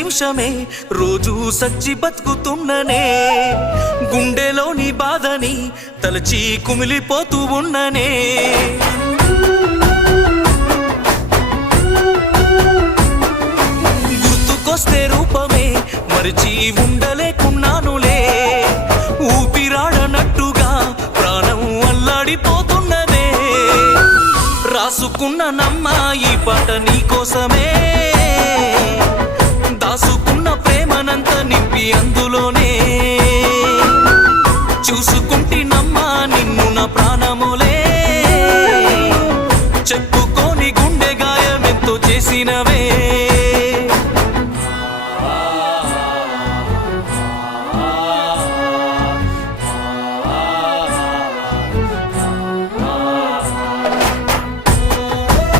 నిమిషమే రోజు సచ్చి బతుకుతున్ననే గుండెలోని బాధని తలచి కుమిలిపోతూ ఉన్ననే గుర్తుకొస్తే రూపమే మరిచి ఉండలేకున్నానులే ఊపిరాడనట్టుగా ప్రాణం అల్లాడిపోతున్నదే రాసుకున్న నమ్మా ఈ పాట నీకోసమే దాసుకున్న ప్రేమనంత నింపి అందులోనే చూసుకుంటి నమ్మా నిన్ను నా ప్రాణములే చెప్పుకోని గుండె గాయమెంతో చేసినవే